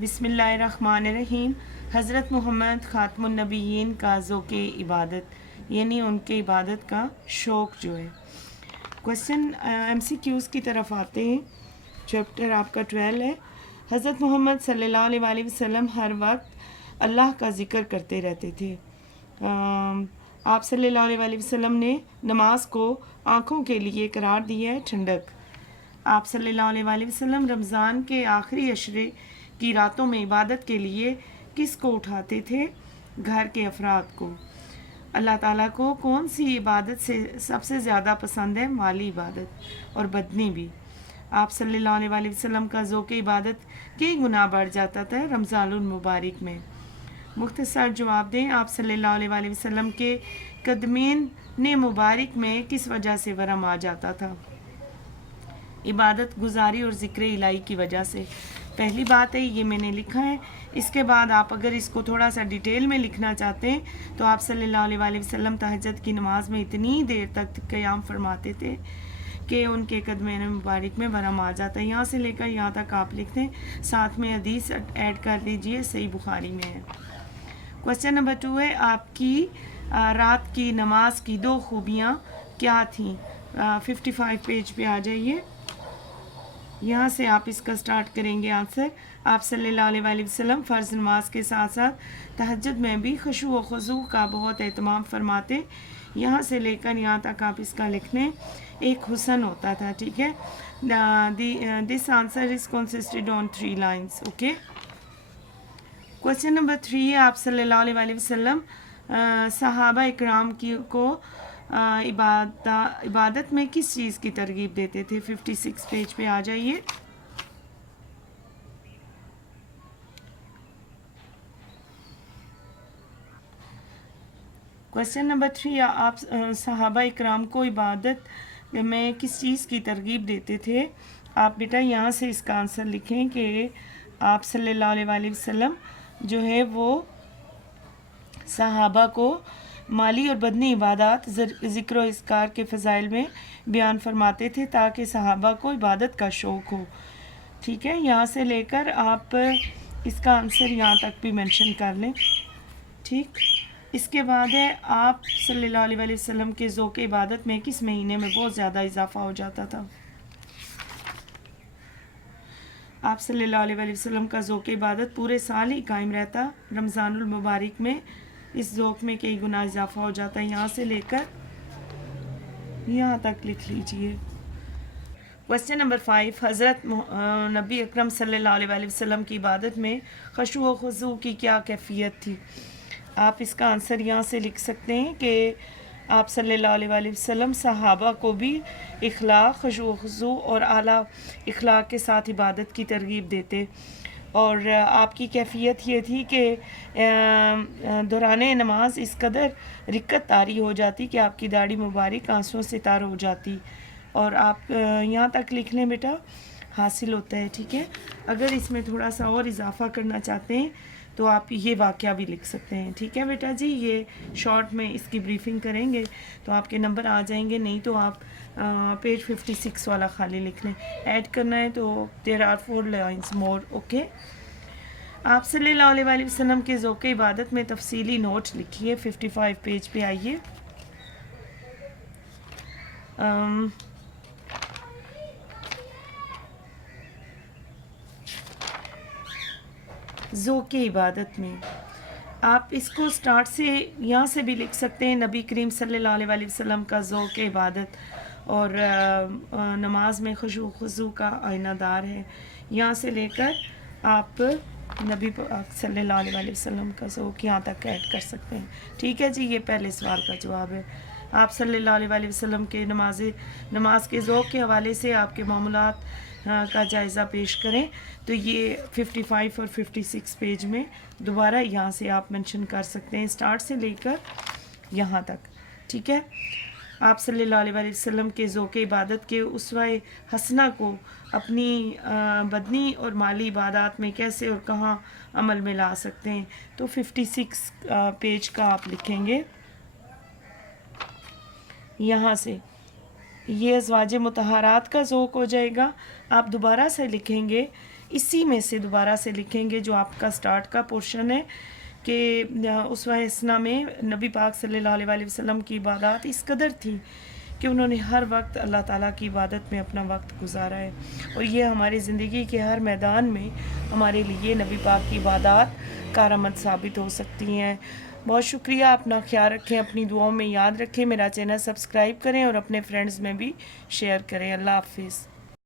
बिस्मिल्लाहिर्रहमानिर्रहीम। हज़रत मोहम्मद ख़ातमुन्नबिय्यीन का ज़ौक़ इबादत यानी उनके इबादत का शौक़ जो है। क्वेश्चन MCQs की तरफ आते हैं। चैप्टर आपका 12 है। हज़रत मोहम्मद सल्लल्लाहु अलैहि वसल्लम हर वक्त अल्लाह का ज़िक्र करते रहते थे। आप सल्लल्लाहु अलैहि वसल्लम ने नमाज को आँखों के लिए करार दिया है ठंडक। आप सल्लल्लाहु अलैहि वसल्लम रमज़ान के आखिरी अशरे की रातों में इबादत के लिए किस को उठाते थे? घर के अफराद को। अल्लाह ताला को कौन सी इबादत से सबसे ज़्यादा पसंद है? माली इबादत और बदनी भी। आप सल्लल्लाहु अलैहि वसल्लम का ज़ौक़ इबादत कई गुना बढ़ जाता था रमज़ानुल मुबारक में। मुख्तसर जवाब दें। आप सल्लल्लाहु अलैहि वसल्लम के कदमीन ने मुबारक में किस वजह से वरम आ जाता था? इबादत गुजारी और ज़िक्र इलाही की वजह से। पहली बात है, ये मैंने लिखा है। इसके बाद आप अगर इसको थोड़ा सा डिटेल में लिखना चाहते हैं तो आप सल्लल्लाहु अलैहि वसल्लम तहज्जुद की नमाज में इतनी देर तक क़याम फरमाते थे कि उनके कदमैन मुबारक में वरम आ जाता है। यहाँ से लेकर यहाँ तक आप लिख दें, साथ में हदीस ऐड कर दीजिए, सही बुखारी में है। क्वेश्चन नंबर 2 है, आपकी रात की नमाज की 2 खूबियाँ क्या थीं? 55 पेज पे आ जाइए। यहाँ से आप इसका स्टार्ट करेंगे आंसर। आप सल्लल्लाहु अलैहि वसल्लम फ़र्ज़ नमाज के साथ साथ तहज्जुद में भी खुशू व खुज़ू का बहुत एहतमाम फरमाते। यहाँ से लेकर यहाँ तक आप इसका लिख लें। एक हुस्न होता था, ठीक है। This answer is consisted on 3 lines. Okay. Question number 3, आप सल्लल्लाहु अलैहि वसल्लम सहाबा इकराम को इबादत में किस चीज़ की तरगीब देते थे? 56 पेज पे आ जाइए। क्वेश्चन नंबर 3, आप सहाबा इकराम को इबादत में किस चीज़ की तरगीब देते थे? आप बेटा यहाँ से इसका आंसर लिखें कि आप सल्लल्लाहु अलैहि वसल्लम जो है वो सहाबा को माली और बदनी इबादत ज़िक्र व इज़कार के फ़ज़ाइल में बयान फरमाते थे ताकि सहाबा को इबादत का शौक़ हो। ठीक है, यहाँ से लेकर आप इसका आंसर यहाँ तक भी मेंशन कर लें। ठीक, इसके बाद है, आप सल्लल्लाहु अलैहि वसल्लम के ज़ौक़ इबादत में किस महीने में बहुत ज़्यादा इजाफ़ा हो जाता था? आप सल्लल्लाहु अलैहि वसल्लम का ज़ौक़ इबादत पूरे साल ही कायम रहता। रमज़ानुल मुबारक में इस ज़ौक़ में कई गुना इजाफ़ा हो जाता है। यहाँ से लेकर यहाँ तक लिख लीजिए। क्वेश्चन नंबर 5, हज़रत नबी अकरम सल्लल्लाहु अलैहि वसल्लम की इबादत में खुशू व खुज़ू की क्या कैफ़ियत थी? आप इसका आंसर यहाँ से लिख सकते हैं कि आप सल्लल्लाहु अलैहि वसल्लम सहाबा को भी इखलाक, खुशू व खुज़ू और आला इखलाक के साथ इबादत की तरगीब देते। और आपकी कैफ़ियत ये थी कि दौरान नमाज इस कदर रिक्कत तारी हो जाती कि आपकी दाढ़ी मुबारक आंसुओं से तर हो जाती। और आप यहाँ तक लिख लें बेटा, हासिल होता है। ठीक है, अगर इसमें थोड़ा सा और इजाफ़ा करना चाहते हैं तो आप ये वाक़या भी लिख सकते हैं। ठीक है बेटा जी, ये शॉर्ट में इसकी ब्रीफिंग करेंगे तो आपके नंबर आ जाएंगे, नहीं तो आप पेज 56 वाला खाली लिख लें। ऐड करना है तो there are 4 lines more. Okay. आप सल्लल्लाहु अलैहि वसल्लम के ज़ौक़ इबादत में तफसीली नोट लिखिए। 55 पेज पे आइए। ज़ौक़ इबादत में आप इसको स्टार्ट से यहाँ से भी लिख सकते हैं। नबी करीम सल्लल्लाहु अलैहि वसल्लम का ज़ौक़ इबादत और नमाज में खुशू खुज़ू का आइनादार है। यहाँ से लेकर आप नबी सल्लल्लाहु अलैहि वसल्लम का ज़ौक़ यहाँ तक ऐड कर सकते हैं। ठीक है जी, ये पहले सवाल का जवाब है। आप सल्लल्लाहु अलैहि वसल्लम के नमाज के ज़ौक़ के हवाले से आपके मामूलात का जायज़ा पेश करें तो ये 55 और 56 पेज में दोबारा यहाँ से आप मेंशन कर सकते हैं, स्टार्ट से लेकर यहाँ तक। ठीक है, आप सल्लल्लाहु अलैहि वसल्लम के ज़ौक़ इबादत के उसवाए हसना को अपनी बदनी और माली इबादत में कैसे और कहाँ अमल में ला सकते हैं? तो 56 पेज का आप लिखेंगे। यहाँ से ये अज़वाज मुतहरात का ज़ौक़ हो जाएगा। आप दोबारा से लिखेंगे इसी में से दोबारा से लिखेंगे जो आपका स्टार्ट का पोर्शन है कि उसवा हसना में नबी पाक सल्लल्लाहु अलैहि वसल्लम की इबादत इस कदर थी कि उन्होंने हर वक्त अल्लाह ताला की इबादत में अपना वक्त गुजारा है, और ये हमारी ज़िंदगी के हर मैदान में हमारे लिए नबी पाक की इबादत कारआमद साबित हो सकती हैं। बहुत शुक्रिया, अपना ख्याल रखें, अपनी दुआओं में याद रखें, मेरा चैनल सब्सक्राइब करें और अपने फ्रेंड्स में भी शेयर करें। अल्लाह हाफिज़।